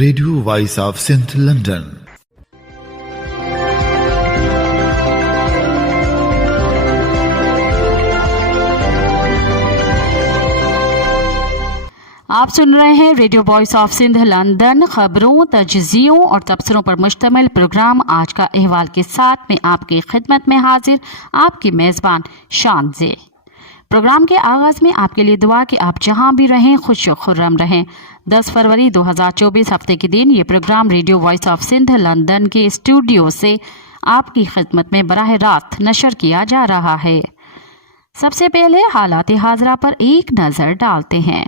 Radio voice of Sindh London. آپ سن رہے ہیں radio voice of Sindh London. خبروں، تجزیوں اور تبصروں پر مشتمل پروگرام آج کا احوال کے ساتھ میں آپ کی خدمت میں حاضر آپ کی میزبان شانزے۔ پروگرام کے آغاز میں آپ کے لیے دعا کہ آپ جہاں بھی رہیں خوش و خرم رہیں۔ 10 فروری 2024 ہفتے کے دن یہ program radio voice of Sindh London کے اسٹوڈیو سے آپ کی خدمت میں براہ راست نشر کیا جا رہا ہے۔ سب سے پہلے حالات حاضرہ پر ایک نظر ڈالتے ہیں۔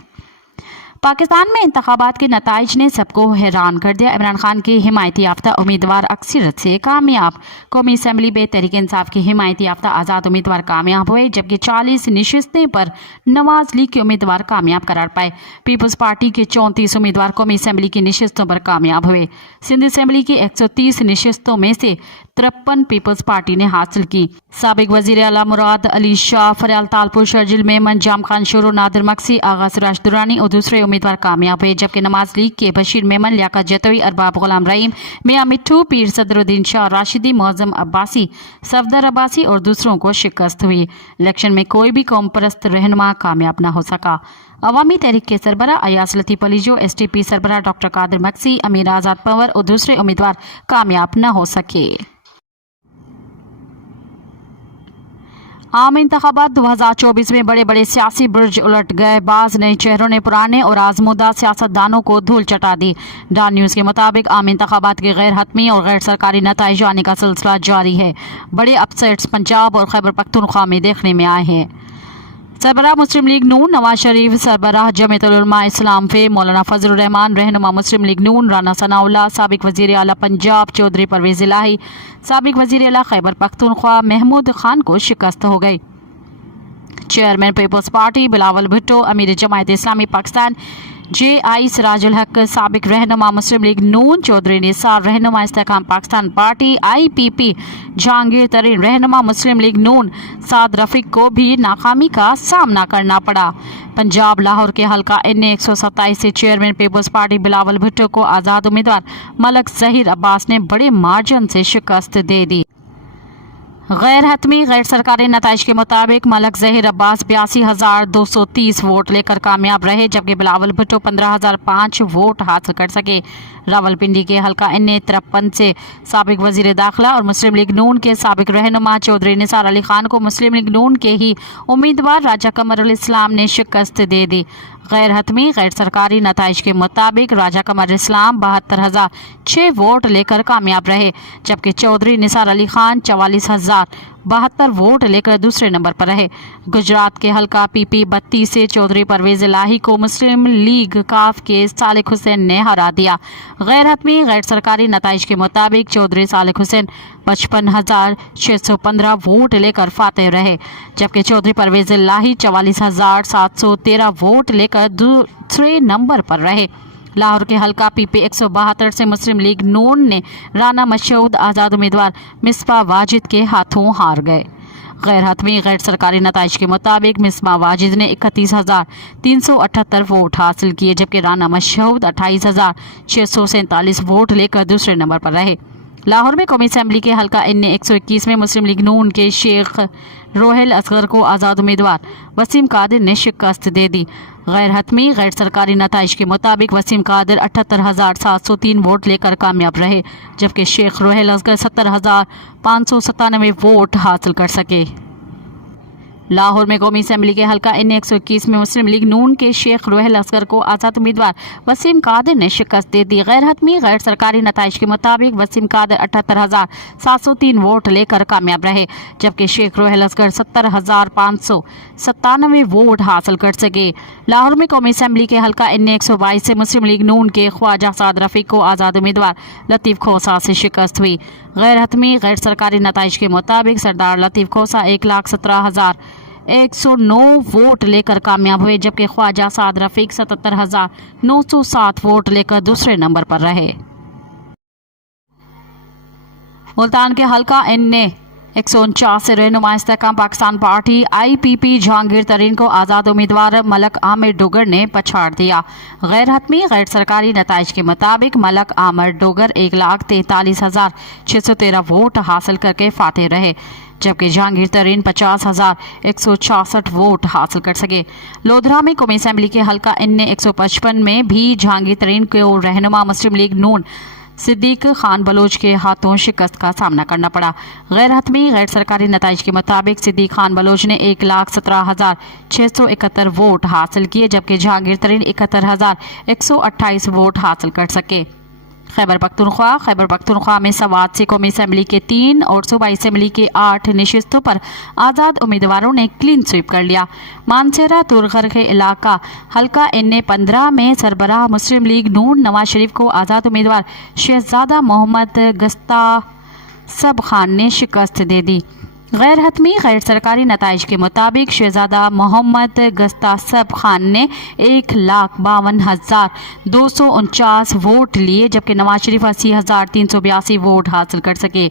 پاکستان میں انتخابات کے نتائج نے سب کو حیران کر دیا۔ عمران خان کے حمایتی یافتہ امیدوار اکثریت سے کامیاب۔ قومی اسمبلی میں تحریک انصاف کے حمایتی یافتہ آزاد امیدوار کامیاب ہوئے، جبکہ 40 نشستیں پر نواز لیگ کے امیدوار کامیاب قرار پائے۔ پیپلز پارٹی کے 34 امیدوار قومی اسمبلی کی نشستوں پر کامیاب ہوئے۔ سندھ اسمبلی کی 130 نشستوں میں سے 53 پیپلز پارٹی نے حاصل کی۔ سابق وزیر اعلیٰ مراد علی شاہ، فریال تالپور، شرجیل میمن، جام خان شروع، نادر مکسی، آغا سراج درانی اور دوسرے امیدوار کامیاب ہوئے، جبکہ نواز لیگ کے بشیر میمن، لیاقت جتوئی، ارباب غلام رحیم، میاں مٹھو، پیر صدر الدین شاہ راشدی، معظم عباسی، صفدر عباسی اور دوسروں کو شکست ہوئی۔ الیکشن میں کوئی بھی قوم پرست رہنما کامیاب نہ ہو سکا۔ عوامی تحریک کے سربراہ ایاز لطیف علیجو، ایس ٹی پی سربراہ ڈاکٹر قادر مکسی، امیر آزاد پنور اور دوسرے امیدوار کامیاب نہ ہو سکے۔ عام انتخابات 2024 میں بڑے بڑے سیاسی برج الٹ گئے۔ بعض نئے چہروں نے پرانے اور آزمودہ سیاستدانوں کو دھول چٹا دی۔ ڈان نیوز کے مطابق عام انتخابات کے غیر حتمی اور غیر سرکاری نتائج آنے کا سلسلہ جاری ہے۔ بڑے اپ سیٹس پنجاب اور خیبر پختونخوا میں دیکھنے میں آئے ہیں۔ سربراہ مسلم لیگ نون نواز شریف، سربراہ جمعیت العلماء اسلام فے مولانا فضل الرحمان، رہنما مسلم لیگ نون رانا ثناء اللہ، سابق وزیر اعلیٰ پنجاب چودھری پرویز الہی، سابق وزیر اعلیٰ خیبر پختونخوا محمود خان کو شکست ہو گئی۔ چیئرمین پیپلز پارٹی بلاول بھٹو، امیر جماعت اسلامی پاکستان جے آئی سراج الحق، سابق رہنما مسلم لیگ نون چودھری نثار، رہنما استحکام پاکستان پارٹی آئی پی پی جہانگیر ترین، رہنما مسلم لیگ نون سعد رفیق کو بھی ناکامی کا سامنا کرنا پڑا۔ پنجاب لاہور کے حلقہ این 127 سے چیئرمین پیپلز پارٹی بلاول بھٹو کو آزاد امیدوار ملک ظہیر عباس نے بڑے مارجن سے شکست دے دی۔ غیر حتمی غیر سرکاری نتائج کے مطابق ملک ظہیر عباس 82,230 ووٹ لے کر کامیاب رہے، جبکہ بلاول بھٹو 15,005 ووٹ حاصل کر سکے۔ راولپنڈی کے حلقہ این 53 سے سابق وزیر داخلہ اور مسلم لیگ نون کے سابق رہنما چودھری نثار علی خان کو مسلم لیگ نون کے ہی امیدوار راجہ قمر الاسلام نے شکست دے دی۔ غیر حتمی غیر سرکاری نتائج کے مطابق راجہ قمر اسلام 72,006 ووٹ لے کر کامیاب رہے، جبکہ چودھری نثار علی خان 44,072 ووٹ لے کر دوسرے نمبر پر رہے۔ گجرات کے حلقہ پی پی 32 سے چودھری پرویز الہی کو مسلم لیگ کاف کے صالح حسین نے ہرا دیا۔ غیر حتمی غیر سرکاری نتائج کے مطابق چودھری صالح حسین 55,615 ووٹ لے کر فاتح رہے، جبکہ چودھری پرویز الہی 44,713 ووٹ لے کر دوسرے نمبر پر رہے۔ لاہور کے حلقہ پی پی 172 سے مسلم لیگ نون نے رانا مشہود آزاد امیدوار مصباح واجد کے ہاتھوں ہار گئے۔ غیر حتمی غیر سرکاری نتائج کے مطابق مصباح واجد نے 31,378 ووٹ حاصل کیے، جبکہ رانا مشہود 28,647 ووٹ لے کر دوسرے نمبر پر رہے۔ لاہور میں قومی اسمبلی کے حلقہ این 121 میں مسلم لیگ نون کے شیخ روحیل اصغر کو آزاد امیدوار وسیم قادر نے شکست دے دی۔ غیر حتمی غیر سرکاری نتائج کے مطابق وسیم قادر 78,703 ووٹ لے کر کامیاب رہے، جبکہ شیخ روحیل اصغر 70,597 ووٹ حاصل کر سکے۔ لاہور میں قومی اسمبلی کے حلقہ این 121 میں مسلم لیگ نون کے شیخ روحیل اصغر کو آزاد امیدوار وسیم قادر نے شکست دے دی۔ غیر حتمی غیر سرکاری نتائج کے مطابق وسیم قادر 78,703 ووٹ لے کر کامیاب رہے، جبکہ شیخ روحیل اصغر 70,597 ووٹ حاصل کر سکے۔ لاہور میں قومی اسمبلی کے حلقہ این 122 سے مسلم لیگ نون کے خواجہ سعد رفیق کو آزاد امیدوار لطیف کھوسہ سے شکست ہوئی۔ غیر حتمی غیر سرکاری نتائج کے مطابق سردار لطیف کھوسہ 1,17,109 ووٹ لے کر کامیاب ہوئے، جبکہ خواجہ سعد رفیق 77,907 ووٹ لے کر دوسرے نمبر پر رہے۔ ملتان کے حلقہ این 149 रहनुमा इस्तेकाम पाकिस्तान पार्टी IPP जहांगीर तरीन को आज़ाद उम्मीदवार मलक आमिर डोगर ने पछाड़ दिया। गैर हतमी गैर सरकारी नताइज के मुताबिक मलक आमिर डोगर 1,43,613 वोट हासिल करके फातेह रहे, जबकि जहांगीर तरीन 50,166 वोट हासिल कर सके। लोधरा में कौमी असेंबली के हल्का N 155 में भी जहांगीर तरीन को रहनुमा मुस्लिम लीग नून सिद्दीक खान बलोच के हाथों शिकस्त का सामना करना पड़ा। गैर हतमी गैर सरकारी नताइज के मुताबिक सिद्दीक खान बलोच ने 1,17,671 वोट हासिल किए, जबकि जहांगीर तरीन 71,128 वोट हासिल कर सके। खैबर पख्तूनख्वा में सवात से कौमी असेंबली के 3 और सूबाई असेंबली के 8 नशिस्तों पर आज़ाद उम्मीदवारों ने क्लीन स्वीप कर लिया। मानसेरा तुरगर के इलाका हल्का N 15 में सरबराह मुस्लिम लीग नून नवाज शरीफ को आज़ाद उम्मीदवार शहजादा मोहम्मद गस्तासब खान ने शिकस्त दे दी। गैर हतमी गैर सरकारी नताइज के मुताबिक शहजादा मोहम्मद गस्तासब खान ने 1,52,249 वोट लिए, जबकि नवाज शरीफ 80,382 वोट हासिल कर सके।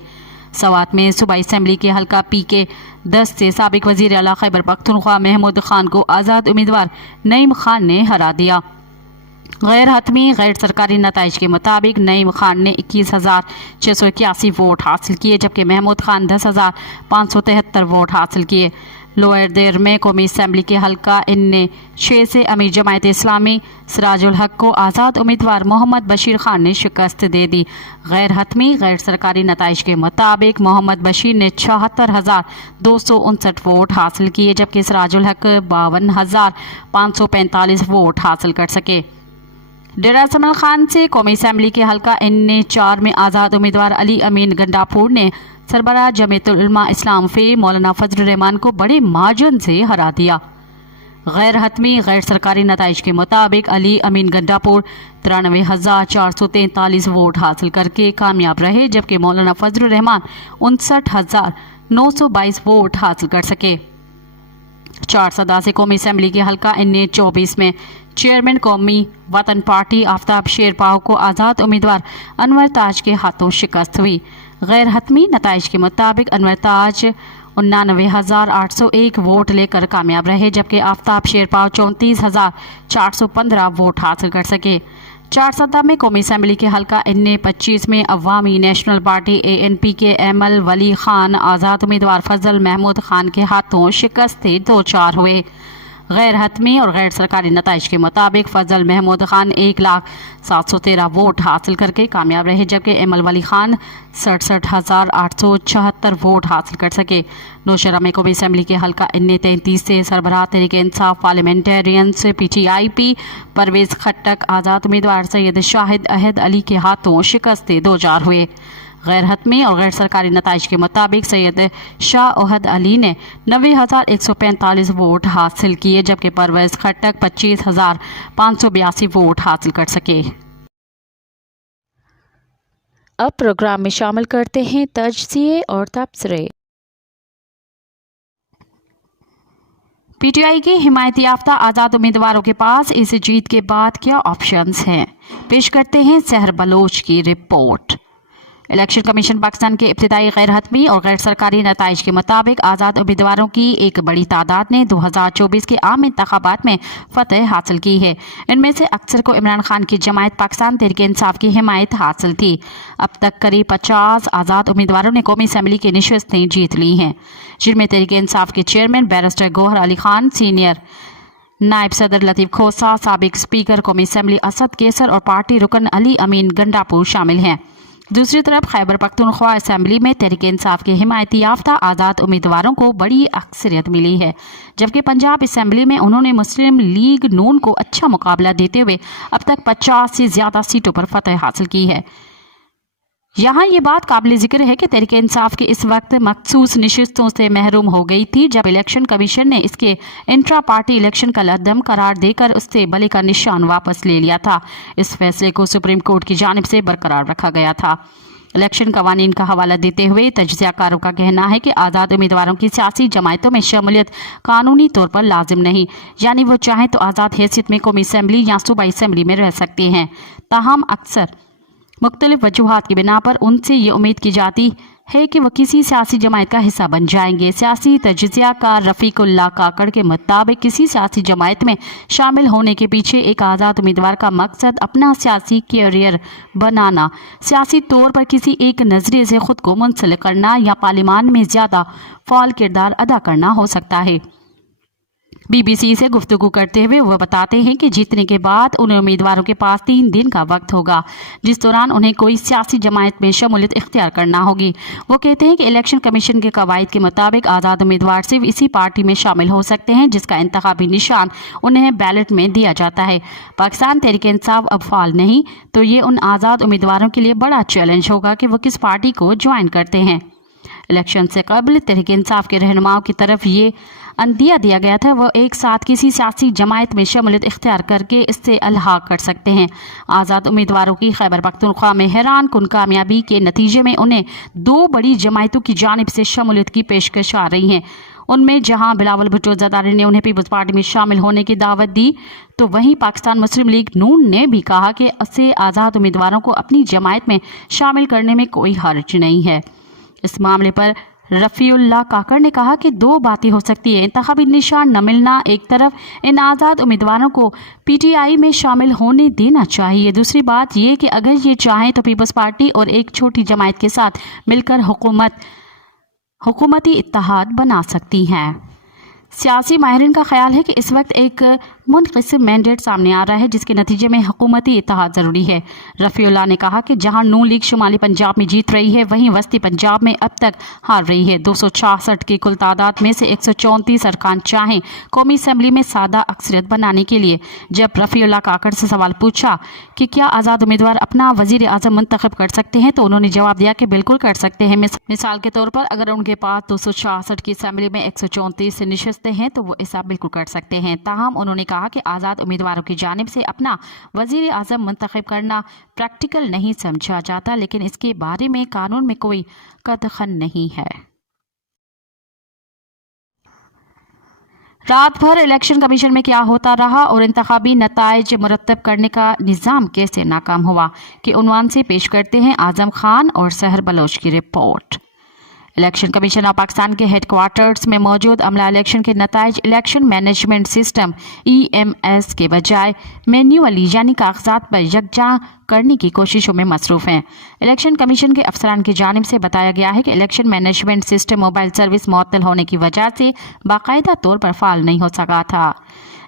सवात में सूबाई असेंबली के हल्का PK 10 से साबिक वजीर आला खैबर पख्तूनख्वा महमूद खान को आज़ाद उम्मीदवार नईम खान ने हरा दिया। गैर हतमी गैर सरकारी नताइज के मुताबिक नईम खान ने 21,681 वोट हासिल किए, जबकि महमूद खान 10,573 वोट हासिल किए। लोअर देर में कौमी असेंबली के हल्का N 6 से अमीर जमायत इस्लामी सिराजुल हक को आज़ाद उम्मीदवार मोहम्मद बशीर खान ने शिकस्त दे दी। गैर हतमी गैर सरकारी नताइज के मुताबिक मोहम्मद बशीर ने 76,259 वोट हासिल किए, जबकि सिराजुल हक 52,545 वोट हासिल कर सके। डेरा समल खान से कौमी असेंबली के हल्का N 4 में आज़ाद उम्मीदवार अली अमीन गंडापुर ने सरबराह जमीयतुल उलमा इस्लाम फे मौलाना फजल रहमान को बड़े मार्जिन से हरा दिया। गैर हतमी गैर सरकारी नताइज के मुताबिक अली अमीन गंडापुर 93,443 वोट हासिल करके कामयाब रहे, जबकि मौलाना फजल रहमान 59,922 वोट हासिल कर सके। 4 सदा से कौमी असेंबली के हल्का N 24 में चेयरमैन कौमी वतन पार्टी आफ्ताब शेरपाव को आज़ाद उम्मीदवार अनवर ताज के हाथों शिकस्त हुई। गैर हतमी नताइज के मुताबिक अनवर ताज 89,801 वोट लेकर कामयाब रहे, जबकि आफ्ताब शेरपाव 34,415 वोट हासिल कर सके। 4 सदा में कौमी असेंबली के हल्का N 25 में अवामी नेशनल पार्टी ANP के एमल वली खान आज़ाद उम्मीदवार फजल महमूद खान के हाथों शिकस्त 2-4 हुए। गैर हतमी और गैर सरकारी नताइज के मुताबिक फजल महमूद खान 1,713 वोट हासिल करके कामयाब रहे, जबकि एमल वली खान 67,876 वोट हासिल कर सके। नौशहरा में कौमी असेंबली के हल्का N 33 से सरबराह तहरीक इंसाफ पार्लियामेंटेरियंस PTIP परवेज खट्टक आज़ाद उम्मीदवार सैयद शाहिद अहद अली के हाथों शिकस्त 2-4 हुए। गैर हतमी और गैर सरकारी नताइज के मुताबिक सैयद शाह ओहद अली ने 90,145 वोट हासिल किए, जबकि परवेज खट्टक 25,582 वोट हासिल कर सके। अब प्रोग्राम में शामिल करते हैं तजज़िये और तबसरे। PTI के हिमायती याफ्ता आज़ाद उम्मीदवारों के पास इस जीत के बाद क्या ऑप्शंस हैं, पेश करते हैं सहर बलोच की रिपोर्ट। इलेक्शन कमीशन पाकिस्तान के इब्तिदाई गैर हतमी और गैर सरकारी नताइज के मुताबिक आज़ाद उम्मीदवारों की एक बड़ी तादाद ने 2024 के आम इंतखाबात में फतह हासिल की है। इनमें से अक्सर को इमरान खान की जमायत पाकिस्तान तहरीक इंसाफ की हिमायत हासिल थी। अब तक करीब 50 आज़ाद उम्मीदवारों ने कौमी असेंबली की नशिस्तें जीत ली हैं, जिनमें तहरीक इंसाफ के chairman barrister Gohar Ali Khan, senior नायब सदर लतीफ़ खोसा, साबिक स्पीकर कौमी असेंबली असद केसर और पार्टी रुकन अली अमीन गंडापुर शामिल हैं। दूसरी तरफ खैबर पख्तूनख्वा असेंबली में तहरीक इंसाफ के हिमायती याफ्ता आज़ाद उम्मीदवारों को बड़ी अक्सरियत मिली है, जबकि पंजाब असेंबली में उन्होंने मुस्लिम लीग नून को अच्छा मुकाबला देते हुए अब तक 50 से ज़्यादा सीटों पर फतह हासिल की है। यहाँ ये बात काबिल जिक्र है कि तहरीक इंसाफ के इस वक्त मखसूस नशिस्तों से महरूम हो गई थी, जब इलेक्शन कमीशन ने इसके इंट्रा पार्टी इलेक्शन का लदम करार देकर उससे बले का निशान वापस ले लिया था। इस फैसले को सुप्रीम कोर्ट की जानिब से बरकरार रखा गया था। इलेक्शन कवानीन का हवाला देते हुए तजज़ियाकारों का कहना है कि आज़ाद उम्मीदवारों की सियासी जमायतों में शमूलियत कानूनी तौर पर लाजिम नहीं, यानी वो चाहें तो आज़ाद हैसियत में कौमी असेंबली या सूबाई असेंबली में रह सकते हैं। ताहम अक्सर मुख्तलिफ वजूहात की बिना पर उनसे ये उम्मीद की जाती है कि वो किसी सियासी जमात का हिस्सा बन जाएंगे। सियासी तजज़ियाकार रफ़ीकुल्लाह काकड़ के मुताबिक किसी सियासी जमात में शामिल होने के पीछे एक आज़ाद उम्मीदवार का मकसद अपना सियासी कैरियर बनाना, सियासी तौर पर किसी एक नज़रिए से ख़ुद को मुंसलिक करना या पार्लिमान में ज़्यादा फ़ाल किरदार अदा करना हो सकता है। बीबीसी से गुफ्तगू करते हुए वह बताते हैं कि जीतने के बाद उन उम्मीदवारों के पास 3 दिन का वक्त होगा, जिस दौरान उन्हें कोई सियासी जमात में शमूलियत इख्तियार करना होगी। वो कहते हैं कि इलेक्शन कमीशन के कवायद के मुताबिक आज़ाद उम्मीदवार सिर्फ इसी पार्टी में शामिल हो सकते हैं जिसका इंतखाबी निशान उन्हें बैलेट में दिया जाता है। पाकिस्तान तहरीक इंसाफ अब फाल नहीं, तो ये उन आज़ाद उम्मीदवारों के लिए बड़ा चैलेंज होगा कि वो किस पार्टी को ज्वाइन करते हैं। इलेक्शन से कबल तहरीक इंसाफ के रहनुमाओं की तरफ ये अंदिया दिया गया था वह एक साथ किसी सियासी जमात में शमूलियत इख्तियार करके इससे अलहाक कर सकते हैं। आज़ाद उम्मीदवारों की खैबर पख्तूनख्वा में हैरान कुन कामयाबी के नतीजे में उन्हें 2 बड़ी जमातों की जानिब से शमूलियत की पेशकश आ रही हैं। उनमें जहां बिलावल भुट्टो ज़रदारी ने उन्हें पीपल्स पार्टी में शामिल होने की दावत दी, तो वहीं पाकिस्तान मुस्लिम लीग नून ने भी कहा कि उससे आज़ाद उम्मीदवारों को अपनी जमात में शामिल करने में कोई हर्ज नहीं है। इस मामले पर रफ़ीउल्लाह काकड़ ने कहा कि 2 बातें हो सकती है, इंतखाबी निशान न मिलना एक तरफ, इन आज़ाद उम्मीदवारों को पीटीआई में शामिल होने देना चाहिए। दूसरी बात यह कि अगर ये चाहें तो पीपल्स पार्टी और एक छोटी जमात के साथ मिलकर हुकूमती इत्तेहाद बना सकती हैं। सियासी माहिरीन का ख्याल है कि इस वक्त एक मुनक़सिम मैंडेट सामने आ रहा है जिसके नतीजे में हुकूमती इत्तेहाद ज़रूरी है। रफ़ीउल्लाह ने कहा कि जहां नून लीग शुमाली पंजाब में जीत रही है वहीं वस्ती पंजाब में अब तक हार रही है। 266 की कुल तादाद में से 134 अरकान चाहें कौमी असम्बली में सादा अक्सरियत बनाने के लिए। जब रफ़ीउल्लाह काकड़ से सवाल पूछा कि क्या आज़ाद उम्मीदवार अपना वज़ीर आज़म मुंतखब कर सकते हैं तो उन्होंने जवाब दिया कि बिल्कुल कर सकते हैं। मिसाल के तौर पर अगर उनके पास 266 की असम्बली में 134 नशस्तें हैं तो वो ऐसा बिल्कुल कर सकते हैं। ताहम उन्होंने कहा कि आज़ाद उम्मीदवारों की जानिब से अपना वज़ीर आज़म मुंतखब करना प्रैक्टिकल नहीं समझा जाता, लेकिन इसके बारे में कानून में कोई कदखन नहीं है। रात भर इलेक्शन कमीशन में क्या होता रहा और इंतखाबी नताइज मुरतब करने का निज़ाम कैसे नाकाम हुआ के उन्वान से पेश करते हैं आज़म खान और सहर बलोच की report. Election commission of Pakistan के हेडक्वार्टर्स में मौजूद अमला इलेक्शन के नताइज इलेक्शन मैनेजमेंट सिस्टम EMS के बजाय मैन्युअली यानी कागजात पर यकजा करने की कोशिशों में मसरूफ़ हैं। इलेक्शन कमीशन के अफसरान की जानिब से बताया गया है कि election management system mobile service मुअत्तल होने की वजह से बाकायदा तौर पर फाल नहीं हो सका था,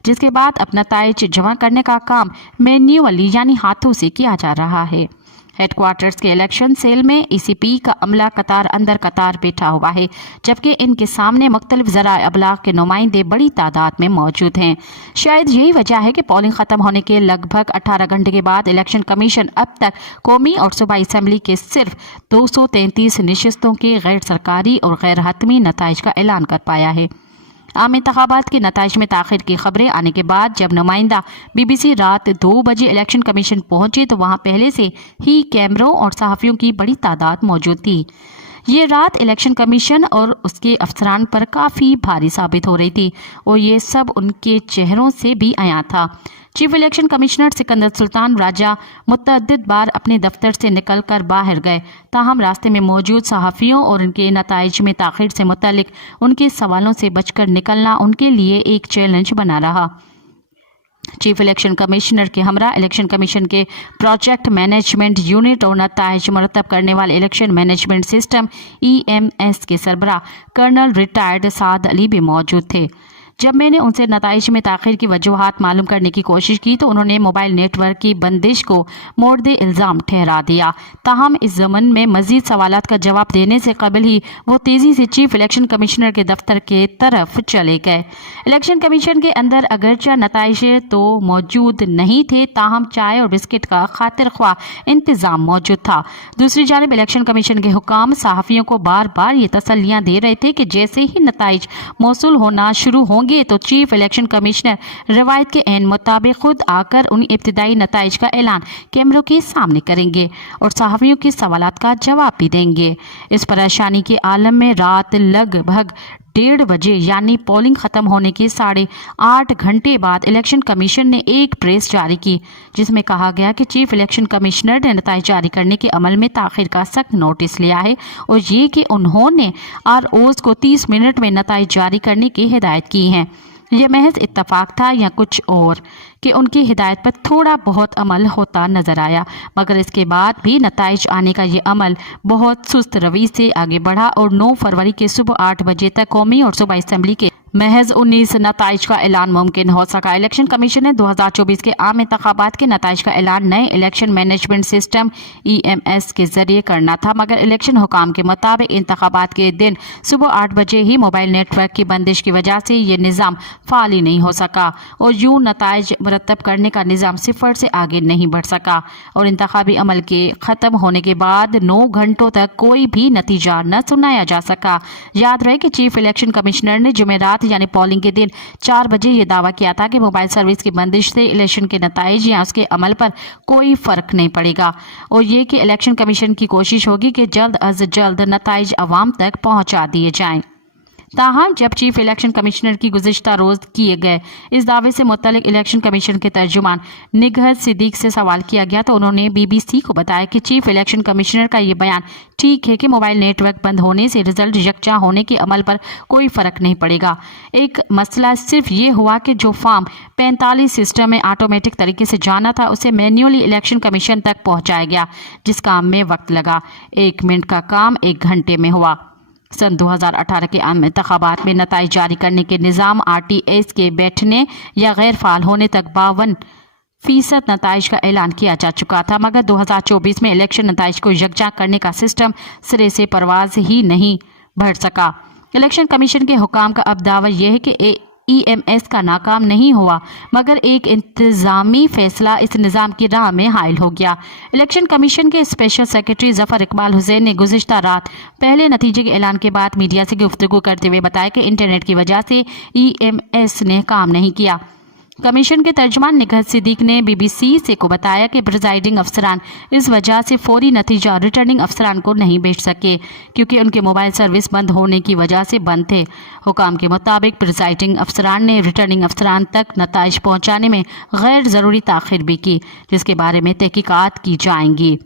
जिसके बाद अब नताइज जमा करने का काम मैन्युअली यानी हाथों से किया जा रहा है। हेडक्वार्टर्स के इलेक्शन सेल में ECP का अमला कतार अंदर कतार बैठा हुआ है, जबकि इनके सामने मुख्तलिफ ज़राए अबलाग के नुमाइंदे बड़ी तादाद में मौजूद हैं। शायद यही वजह है कि पोलिंग ख़त्म होने के लगभग 18 घंटे के बाद इलेक्शन कमीशन अब तक कौमी और सूबाई असम्बली के सिर्फ 233 नशस्तों के गैर सरकारी और गैर हतमी नताइज का ऐलान कर पाया है। आम इंतखाबात के नताइज में ताख़िर की खबरें आने के बाद जब नुमाइंदा BBC रात 2 बजे इलेक्शन कमीशन पहुंचे तो वहां पहले से ही कैमरों और सहाफ़ियों की बड़ी तादाद मौजूद थी। ये रात इलेक्शन कमीशन और उसके अफसरान पर काफ़ी भारी साबित हो रही थी और ये सब उनके चेहरों से भी आया था। Chief election commissioner Sikandar Sultan Raja मुतअद्दिद बार अपने दफ्तर से निकलकर बाहर गए, ताहम रास्ते में मौजूद सहाफ़ियों और उनके नताइज में ताख़िर से मुतल्लिक उनके सवालों से बचकर निकलना उनके लिए एक चैलेंज बना रहा। चीफ इलेक्शन कमिश्नर के हमरा इलेक्शन कमीशन के प्रोजेक्ट मैनेजमेंट यूनिट और नताइज मुरतब करने वाले इलेक्शन मैनेजमेंट सिस्टम EMS के सरबराह कर्नल रिटायर्ड साद अली भी मौजूद थे। जब मैंने उनसे नताइज में ताख़िर की वजूहात मालूम करने की कोशिश की तो उन्होंने मोबाइल नेटवर्क की बंदिश को मोर्द इल्ज़ाम ठहरा दिया। ताहम इस ज़मन में मज़ीद सवालात का जवाब देने से कबल ही वो तेज़ी से चीफ इलेक्शन कमिश्नर के दफ्तर के तरफ चले गए। इलेक्शन कमीशन के अंदर अगरचा नताइज तो मौजूद नहीं थे, ताहम चाय और बिस्किट का खातिर ख्वाह इंतज़ाम मौजूद था। दूसरी जानिब इलेक्शन कमीशन के हुकाम सहाफ़ियों को बार बार ये तसल्लियाँ दे रहे थे कि जैसे ही नताइज मौसूल होना शुरू होंगे तो चीफ इलेक्शन कमिश्नर रवायत के ऐन मुताबिक खुद आकर उन इब्तिदाई नताइज का ऐलान कैमरों के सामने करेंगे और सहाफ़ियों के सवालात का जवाब भी देंगे। इस परेशानी के आलम में रात लगभग 1:30 बजे यानी पोलिंग खत्म होने के 8.5 घंटे बाद इलेक्शन कमीशन ने एक प्रेस जारी की, जिसमें कहा गया कि चीफ इलेक्शन कमिश्नर ने नतीजे जारी करने के अमल में ताखिर का सख्त नोटिस लिया है और ये कि उन्होंने आरओज को 30 मिनट में नतीजे जारी करने की हिदायत की है। यह महज इत्तफाक था या कुछ और कि उनकी हिदायत पर थोड़ा बहुत अमल होता नजर आया, मगर इसके बाद भी नताइज आने का ये अमल बहुत सुस्त रवि से आगे बढ़ा और 9 फरवरी के सुबह 8 बजे तक कौमी और सूबाई असम्बली के महज 19 नताइज का ऐलान मुमकिन हो सका। इलेक्शन कमीशन ने 2024 के आम इंतखाबात के नताइज का ऐलान नए इलेक्शन मैनेजमेंट सिस्टम EMS के जरिए करना था, मगर इलेक्शन हुकाम के मुताबिक इंतखाबात के दिन सुबह 8 बजे ही मोबाइल नेटवर्क की बंदिश की वजह से ये निज़ाम फाल ही नहीं हो सका और यूं नताइज मुरतब करने का निज़ाम सिफर से आगे नहीं बढ़ सका और इंतखाबी अमल के ख़त्म होने के बाद 9 घंटों तक कोई भी नतीजा न सुनाया जा सका। याद रहे कि चीफ इलेक्शन कमिश्नर ने जुमेरात यानी पोलिंग के दिन 4 बजे ये दावा किया था कि मोबाइल सर्विस की बंदिश से इलेक्शन के नताइज या उसके अमल पर कोई फर्क नहीं पड़ेगा और ये कि इलेक्शन कमीशन की कोशिश होगी कि जल्द अज जल्द नताइज अवाम तक पहुंचा दिए जाएं। ताहम जब चीफ इलेक्शन कमिश्नर की गुज़िश्ता रोज़ किए गए इस दावे से मुतल्लिक इलेक्शन कमीशन के तर्जुमान निगहत सिद्दीक से सवाल किया गया तो उन्होंने BBC को बताया कि चीफ इलेक्शन कमिश्नर का ये बयान ठीक है कि मोबाइल नेटवर्क बंद होने से रिजल्ट यकजा होने के अमल पर कोई फ़र्क नहीं पड़ेगा। एक मसला सिर्फ ये हुआ कि जो फॉर्म 45 सिस्टम में ऑटोमेटिक तरीके से जाना था उसे मैन्युअली इलेक्शन कमीशन तक पहुँचाया गया, जिस काम में वक्त लगा। 1 मिनट का काम 1 घंटे में हुआ। सन 2018 के आम इंतखाबात में नताइज जारी करने के निज़ाम RTS के बैठने या गैर फाल होने तक 52% नताइज का ऐलान किया जा चुका था, मगर 2024 में इलेक्शन नताइज को यकजा करने का सिस्टम सिरे से परवाज ही नहीं बढ़ सका। इलेक्शन कमीशन के हुकाम का अब दावा यह है कि EMS का नाकाम नहीं हुआ, मगर एक इंतज़ामी फैसला इस निज़ाम की राह में हायल हो गया। इलेक्शन कमीशन के स्पेशल सेक्रेटरी ज़फ़र इकबाल हुसैन ने गुज़िश्ता रात पहले नतीजे के ऐलान के बाद मीडिया से गुफ्तगू करते हुए बताया कि इंटरनेट की वजह से EMS ने काम नहीं किया। कमीशन के तर्जुमान निगहत सिद्दीक ने BBC से को बताया कि प्रिजाइडिंग अफसरान इस वजह से फौरी नतीजा रिटर्निंग अफसरान को नहीं भेज सके क्योंकि उनके मोबाइल सर्विस बंद होने की वजह से बंद थे। हुकाम के मुताबिक प्रिजाइडिंग अफसरान ने रिटर्निंग अफसरान तक नताइज पहुंचाने में गैर ज़रूरी ताख़ीर भी की, जिसके बारे में तहकीकात की जाएंगी।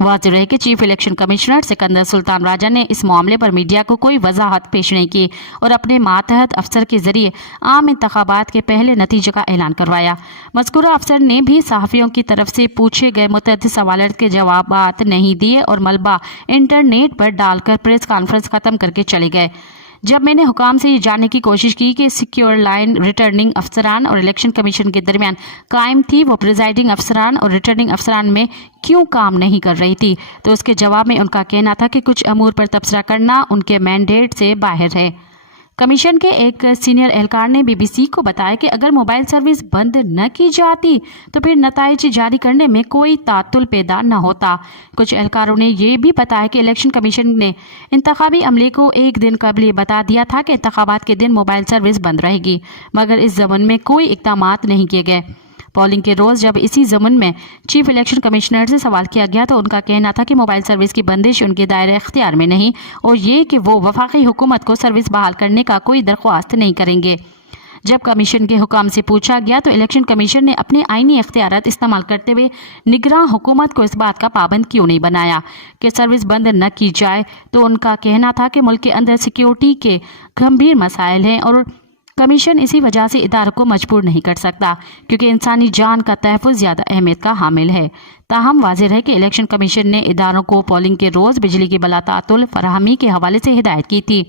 वाज़ेह रहे कि chief election commissioner Sikandar Sultan Raja ने इस मामले पर मीडिया को कोई वजाहत पेश नहीं की और अपने मातहत अफसर के जरिए आम इंतखाबात के पहले नतीजे का ऐलान करवाया। मज़कूरा अफसर ने भी सहाफ़ियों की तरफ से पूछे गए मुतअद्दिद सवालात के जवाबात नहीं दिए और मलबा इंटरनेट पर डालकर प्रेस कॉन्फ्रेंस ख़त्म करके चले गए। जब मैंने हुकाम से ये जानने की कोशिश की कि सिक्योर लाइन रिटर्निंग अफसरान और इलेक्शन कमीशन के दरमियान कायम थी, वो प्रिजाइडिंग अफसरान और रिटर्निंग अफसरान में क्यों काम नहीं कर रही थी, तो उसके जवाब में उनका कहना था कि कुछ अमूर पर तबसरा करना उनके मैंडेट से बाहर है। कमीशन के एक सीनियर एहलकार ने BBC को बताया कि अगर मोबाइल सर्विस बंद न की जाती तो फिर नताइज जारी करने में कोई तातुल पैदा न होता। कुछ एहलकारों ने यह भी बताया कि इलेक्शन कमीशन ने इंतखाबी अमले को एक दिन कबल ये बता दिया था कि इंतखाबात के दिन मोबाइल सर्विस बंद रहेगी, मगर इस ज़मन में कोई इक़दामात नहीं किए गए। पोलिंग के रोज़ जब इसी ज़मन में चीफ इलेक्शन कमिश्नर से सवाल किया गया तो उनका कहना था कि मोबाइल सर्विस की बंदिश उनके दायरे इख्तियार में नहीं और ये कि वो वफाकी हुकूमत को सर्विस बहाल करने का कोई दरख्वास्त नहीं करेंगे। जब कमीशन के हुकाम से पूछा गया तो इलेक्शन कमीशन ने अपने आईनी इख्तियारात इस्तेमाल करते हुए निगरान हुकूमत को इस बात का पाबंद क्यों नहीं बनाया कि सर्विस बंद न की जाए, तो उनका कहना था कि मुल्क के अंदर सिक्योरिटी के गंभीर मसाइल हैं और कमीशन इसी वजह से इदारों को मजबूर नहीं कर सकता क्योंकि इंसानी जान का तहफ़्फ़ुज़ ज़्यादा अहमियत का हामिल है। ताहम वाज़ेह है कि इलेक्शन कमीशन ने इदारों को पोलिंग के रोज़ बिजली की बलातातुल फराहमी के हवाले से हिदायत की थी।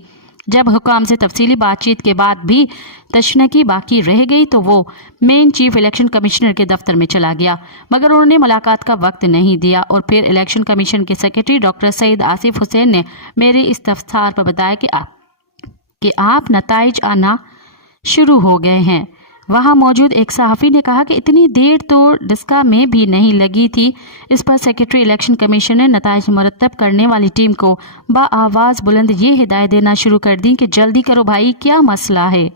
जब हुकाम से तफसीली बातचीत के बाद भी तशनकी बाकी रह गई तो वो मेन चीफ इलेक्शन कमिश्नर के दफ्तर में चला गया, मगर उन्होंने मुलाकात का वक्त नहीं दिया और फिर इलेक्शन कमीशन के सेक्रेटरी डॉक्टर सईद आसिफ हुसैन ने मेरे इस्तफसार पर बताया कि आप नताइज आना शुरू हो गए हैं। वहां मौजूद एक सहाफ़ी ने कहा कि इतनी देर तो डिस्का में भी नहीं लगी थी। इस पर सेक्रेटरी इलेक्शन कमीशन ने नताइज मुरतब करने वाली टीम को बाआवाज़ बुलंद ये हिदायत देना शुरू कर दी कि जल्दी करो भाई, क्या मसला है।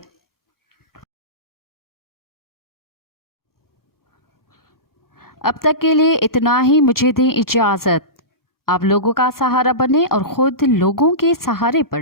अब तक के लिए इतना ही, मुझे दें इजाज़त। आप लोगों का सहारा बने और खुद लोगों के सहारे पर